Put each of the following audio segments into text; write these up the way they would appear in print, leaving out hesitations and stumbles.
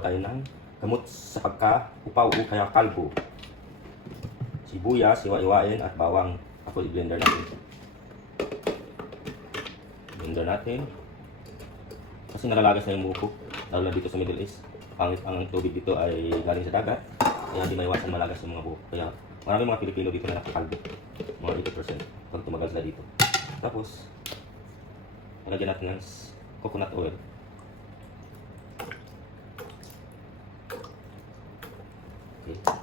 Gagawa tayo ng gamot sa pagka-upaw o kaya kalbo. Sibuyas, iwa-iwain at bawang. Ako i-blender natin. Blender natin. Kasi nalalagas na yung buhok ko. Lalo na dito sa Middle East. Pangit ang tubig dito ay galing sa dagat. Kaya hindi maiwasan malagas yung mga buhok. Kaya marami mga Pilipino dito na nakakalbo. Mga 80% pag tumagal sila dito. Tapos, nalagyan natin ng coconut oil. Okay.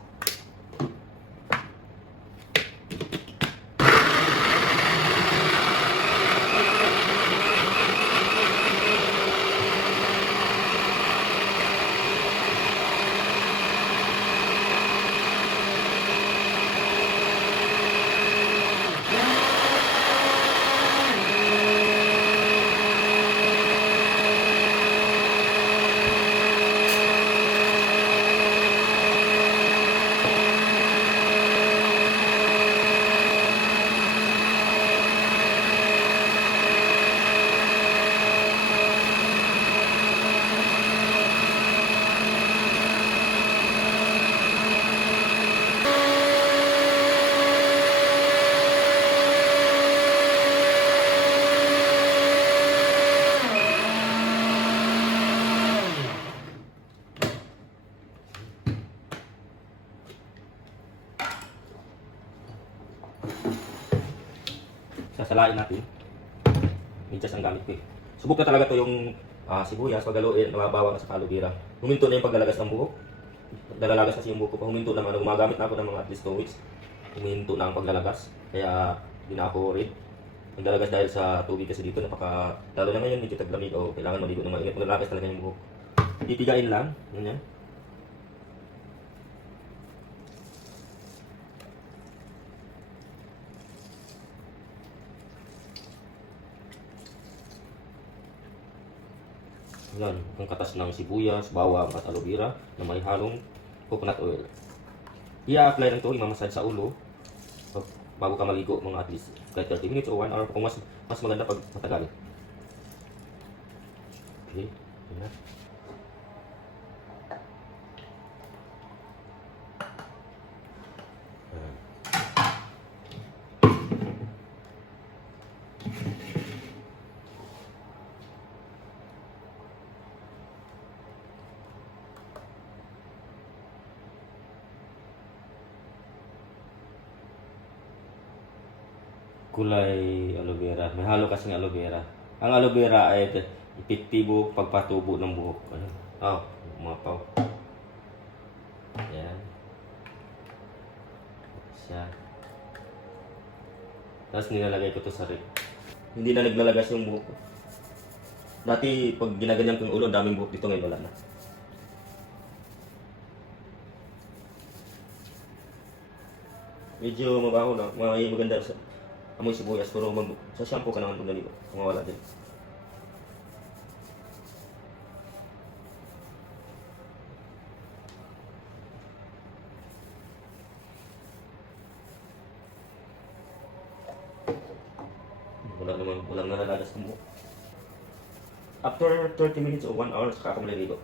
Sasalain natin. Medyas ang gamit ko eh. Subok na talaga to yung sibuyas, paggaluin, nababawang sa aloe vera. Huminto na yung paglalagas ng buhok. Nalalagas kasi yung buhok ko pa. Huminto naman. Gumagamit na ako ng mga at least 2 weeks. Huminto na ang paglalagas. Kaya hindi na ako worried. Naglalagas dahil sa tubig kasi dito. Lalo na ngayon, medyo taglamig o kailangan maligo na mainit. Maglalagas talaga yung buhok. Titigain lang. Ganyan. Yan, ang katas ng sibuyas, bawang at aloe vera na may halong coconut oil. I-apply lang ito, imamassage sa ulo bago ka maligo mga at least kahit 30 minutes o 1 hour kung mas maganda pag matagal. Okay, yan. Kulay aloe vera. May halo kasing aloe vera. Ang aloe vera ay epektibo pagpatubo ng buhok. Ano? Umapaw. Ayan. Siya. Tapos nilalagay ko to sa rib. Hindi na naglalagas yung buhok ko. Dati pag ginaganyan ko yung ulo, daming buhok dito, ngayon wala na. Medyo mabaho na. Maganda sa amoy sibuyas, pero sa shampoo ka naman kung naligo, mawala din. Walang nalalagas ng buhok. After 30 minutes o 1 hour, saka ako maliligo.